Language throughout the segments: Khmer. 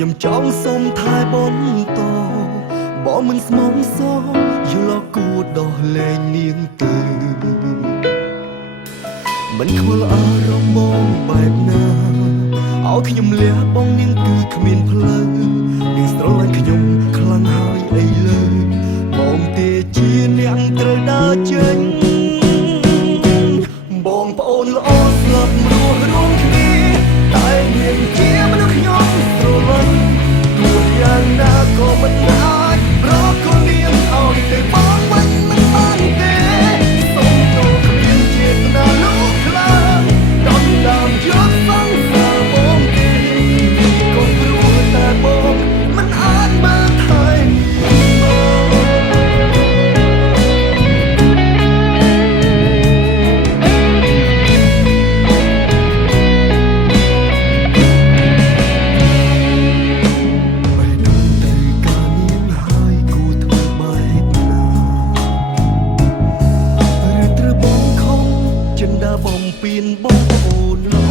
ខ្ញុំចង់សុំថែបនតបើមិនស្មងសយល់គួរដោះលែងនាងទៅមិនខ្វល់អារម្មណ៍បងបែបណាឲ្យខ្ញុំលះបងនាងគឺគ្មានផ្លូវនាងស្រឡាញ់ខ្ញុំខ្លាំងហើយអីលើបងទេជានាងត្រូវដើរចេញបងប្អូនល្អស្លាប់រស់រួមគ្នាតែនាងជាមនុស្សខ្ញុំស្រឡាញ់ទោះយ៉ាងណាក៏មិនអាចប្រកល់នាងឲ្យទៅបងវិញមិនបានទេសុំទោសគ្មានចេតនាលោកខ្លាំងដល់ដើមយកសង្សារបងទេក៏ព្រោះតែបងមិនអាចបានថែបំពេញបងប្អូនល្អ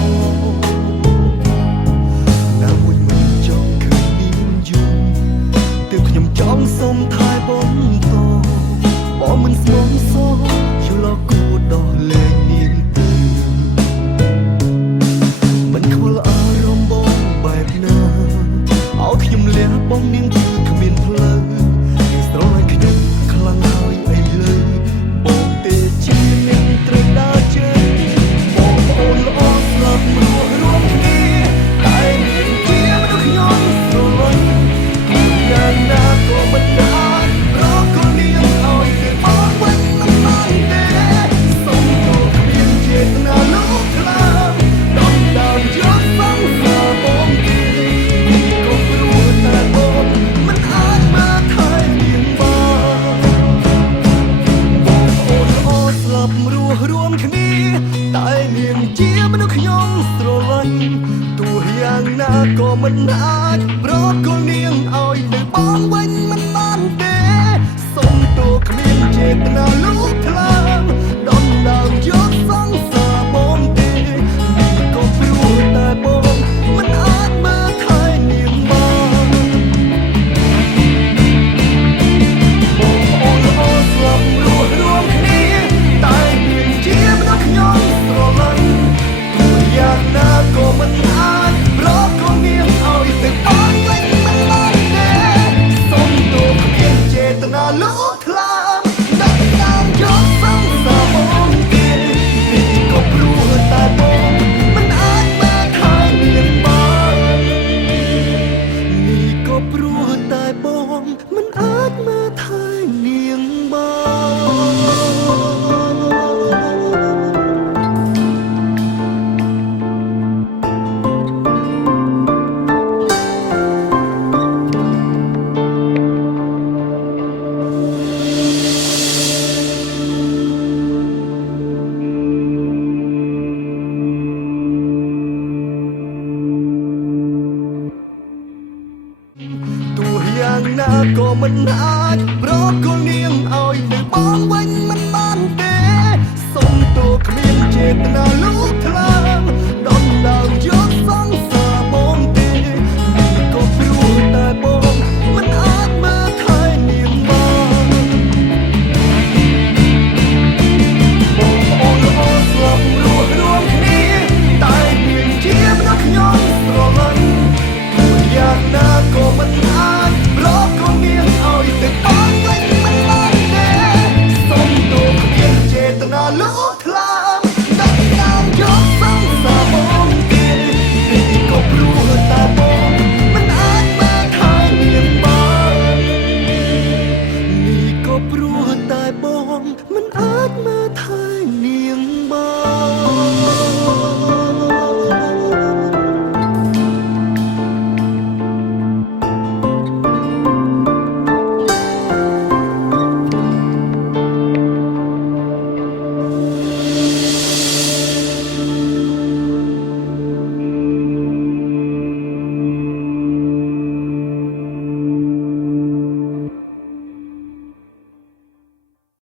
ណាមួយមិនចង់ឃើញនាងយំទើបខ្ញុំចង់សុំថែបនតបើមិនស្មងសយល់គួរដោះលែងនាងទៅមិនខ្វល់អារម្មណ៍បងបែបណាឲ្យខ្ញុំលះបងនាងគឺគ្មានផ្លូវនាងស្រឡាញ់ខ្ញុំខ្លាំងហើយអីលើបងទេជានាងត្រូវដើរចេញអូនល្អស្លាប់រស់រួមគ្នាតែនាងជាមនុស្សខ្ញុំស្រឡាញ់គូយ៉ាងណាក៏មិនអាចប្រកល់នាងឲ្យទៅបងវិញមិនបានទេសុំទោសគ្មានចេតនាលោកខ្លាំងដល់ដើមយកសង្សារបងទេក៏ព្រោះតែបងមិនអាចមកថែនាងបានបងអូនល្អស្លាប់រស់រួមគ្នាតែនាងជាមនុស្សខ្ញុំស្រឡាញ់ទោះយ៉ាងណាក៏មិនអាចប្រកល់នាងឲ្យទៅបងវិញមិនបានទេសុំទោសគ្មានចេតនាលោកខ្លាំងដល់ដើមយកសង្សារបងទេនេះក៏ព្រោះតែបងមិនអាចមកថែនាងបានបងប្អូនល្អស្លាប់រស់រួមគ្នាតែនាងជាមនុស្សខ្ញុំស្រឡាញ់យ៉ាងណាក៏មិនអាចប្រកល់នាងឲ្យទៅបងវិញមិនបានទេសុំទោសគ្មានចេតនាលោកខ្លាំងដល់ដើមយកសង្សារបងទេនេះក៏ព្រោះតែបងមិនអាចមកថែនាងបាននេះក៏ព្រោះតែបងមិនអាចមកថែនាងយ៉ាងណាក៏មិនអាចប្រកល់នាងឲ្យទៅបងវិញមិនបានទេសុំទោសគ្មានចេតនា